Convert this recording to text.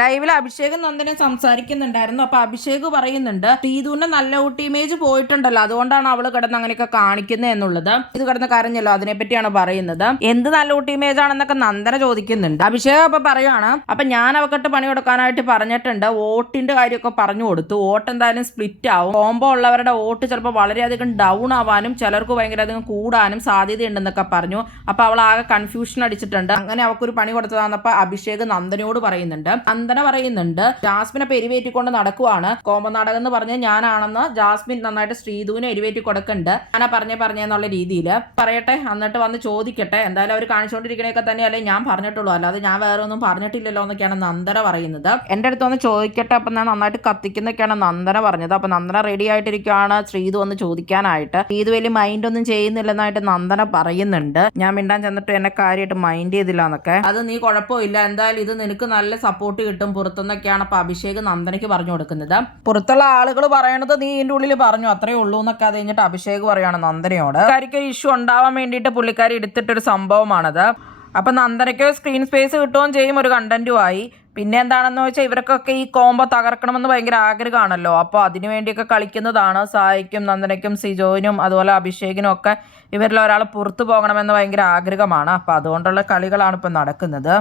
ലൈവിൽ അഭിഷേക് നന്ദനം സംസാരിക്കുന്നുണ്ടായിരുന്നു. അപ്പൊ അഭിഷേക് പറയുന്നുണ്ട് ശ്രീധുവിന്റെ നല്ല കുട്ടി ഇമേജ് പോയിട്ടുണ്ടല്ലോ, അതുകൊണ്ടാണ് അവള് കിടന്ന് അങ്ങനെയൊക്കെ കാണിക്കുന്നത് എന്നുള്ളത്. ഇത് കിടന്ന് കരഞ്ഞല്ലോ, അതിനെപ്പറ്റിയാണ് പറയുന്നത്. എന്ത് നല്ല കുട്ടി ഇമേജ് ആണെന്നൊക്കെ നന്ദന ചോദിക്കുന്നുണ്ട്. അഭിഷേക് അപ്പൊ പറയുകയാണ്, അപ്പൊ ഞാൻ അവക്കട്ട് പണി കൊടുക്കാനായിട്ട് പറഞ്ഞിട്ടുണ്ട്, വോട്ടിന്റെ കാര്യമൊക്കെ പറഞ്ഞു കൊടുത്തു. വോട്ട് എന്തായാലും സ്പ്ലിറ്റ് ആവും. കോംബോ ഉള്ളവരുടെ വോട്ട് ചിലപ്പോൾ വളരെയധികം ഡൗൺ ആവാനും ചിലർക്ക് ഭയങ്കര അധികം കൂടാനും സാധ്യതയുണ്ടെന്നൊക്കെ പറഞ്ഞു. അപ്പൊ അവൾ ആകെ കൺഫ്യൂഷൻ അടിച്ചിട്ടുണ്ട്. അങ്ങനെ അവക്കൊരു പണി കൊടുത്തതാണെന്നപ്പോ അഭിഷേക് നന്ദനയോട് പറയുന്നുണ്ട്. നന്ദന പറയുന്നുണ്ട് ജാസ്മിനെ പെരുവേറ്റിക്കൊണ്ട് നടക്കുവാണ്, കോമ്പോ നാടകം എന്ന് പറഞ്ഞ് ഞാനാണെന്ന് ജാസ്മിൻ നന്നായിട്ട് ശ്രീധുവിനെ എരിവേറ്റി കൊടുക്കുന്നുണ്ട്. ഞാനാ പറഞ്ഞെന്നുള്ള രീതിയിൽ പറയട്ടെ, എന്നിട്ട് വന്ന് ചോദിക്കട്ടെ. എന്തായാലും അവർ കാണിച്ചുകൊണ്ടിരിക്കണൊക്കെ തന്നെയല്ലേ ഞാൻ പറഞ്ഞിട്ടുള്ളൂ, അല്ലാതെ ഞാൻ വേറെ ഒന്നും പറഞ്ഞിട്ടില്ലല്ലോ എന്നൊക്കെയാണ് നന്ദന പറയുന്നത്. എന്റെ അടുത്ത് വന്ന് ചോദിക്കട്ടെ, അപ്പൊ ഞാൻ നന്നായിട്ട് കത്തിക്കുന്നൊക്കെയാണ് നന്ദന പറഞ്ഞത്. അപ്പൊ നന്ദന റെഡി ആയിട്ടിരിക്കുകയാണ് ശ്രീധു വന്ന് ചോദിക്കാനായിട്ട്. ശ്രീധു വലിയ മൈൻഡ് ഒന്നും ചെയ്യുന്നില്ലെന്നായിട്ട് നന്ദന പറയുന്നുണ്ട്. ഞാൻ മിണ്ടാൻ ചെന്നിട്ട് എന്നെ കാര്യമായിട്ട് മൈൻഡ് ചെയ്തില്ല എന്നൊക്കെ. അത് നീ കുഴപ്പമില്ല, എന്തായാലും ഇത് നിനക്ക് നല്ല സപ്പോർട്ട് കിട്ടും പുറത്തുനിന്നൊക്കെയാണ് അപ്പൊ അഭിഷേക് നന്ദനയ്ക്ക് പറഞ്ഞു കൊടുക്കുന്നത്. പുറത്തുള്ള ആളുകൾ പറയണത് നീ ഇതിന്റെ ഉള്ളിൽ പറഞ്ഞു അത്രേ ഉള്ളൂ എന്നൊക്കെ. അത് കഴിഞ്ഞിട്ട് അഭിഷേക് പറയാണ് നന്ദനയോട്, കാര്യക്ക് ഒരു ഇഷ്യൂ ഉണ്ടാവാൻ വേണ്ടിയിട്ട് പുള്ളിക്കാരി എടുത്തിട്ടൊരു സംഭവമാണത്. അപ്പൊ നന്ദനയ്ക്ക് സ്ക്രീൻ സ്പേസ് കിട്ടുകയും ചെയ്യും, ഒരു കണ്ടന്റുമായി. പിന്നെ എന്താണെന്ന് വെച്ചാൽ ഇവർക്കൊക്കെ ഈ കോംബോ തകർക്കണമെന്ന് ഭയങ്കര ആഗ്രഹമാണല്ലോ. അപ്പോൾ അതിനു വേണ്ടിയൊക്കെ കളിക്കുന്നതാണ്. സായിക്കും നന്ദനയ്ക്കും സിജോയിനും അതുപോലെ അഭിഷേകിനും ഒക്കെ ഇവരിൽ ഒരാൾ പുറത്തു പോകണമെന്ന് ഭയങ്കര ആഗ്രഹമാണ്. അപ്പോൾ അതുകൊണ്ടുള്ള കളികളാണ് ഇപ്പം നടക്കുന്നത്.